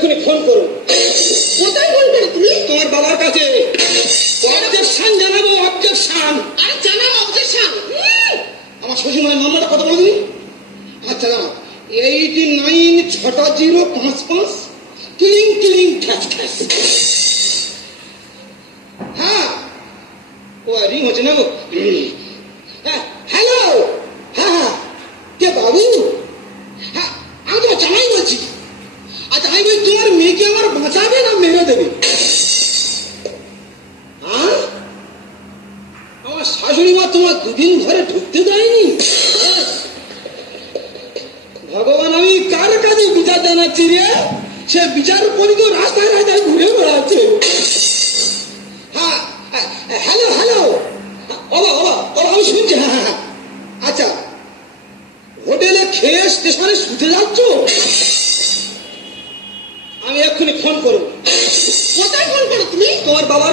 এক্ষুনি ফোন করো। কোথায় ফোন করো তুমি? তোমার বাবার কাছে। অবজেকশন জানাবো, অবজেকশন। আরে জানাও অবজেকশন। আমার শ্বশুরমায়ের নাম্বারটা কত বলে দিন? আচ্ছা দাঁড়া, 896055 ক্লিং ক্লিং খ্যাচ খ্যাচ। হ্যাঁ, ও রিং হচ্ছে না গো। হ্যালো, হ্যাঁ কে বাবু? হ্যাঁ, আমি তোমার জামাই বলছি। আচ্ছা আমি বলছি, তোমার মেয়েকে আমার বাঁচাবে না মেরে দেবে? আমার শাশুড়ি মা তোমার দুদিন ধরে ঢুকতে দেয়নি। ভগবান, আমি কার কাছে বিচার জানাচ্ছি রে? সে বিচার করি তো রাস্তায় রাস্তায় ঘুরে বেড়াচ্ছে। হ্যাঁ, হ্যালো হ্যালো, বাবা বাবা বাবা, আমি শুনছি। হ্যাঁ হ্যাঁ, আচ্ছা হোটেলে খেয়ে স্টেশনে শুতে যাচ্ছ? আমি এক্ষুনি ফোন করবো। কোথায় ফোন করো তুমি? তোমার বাবার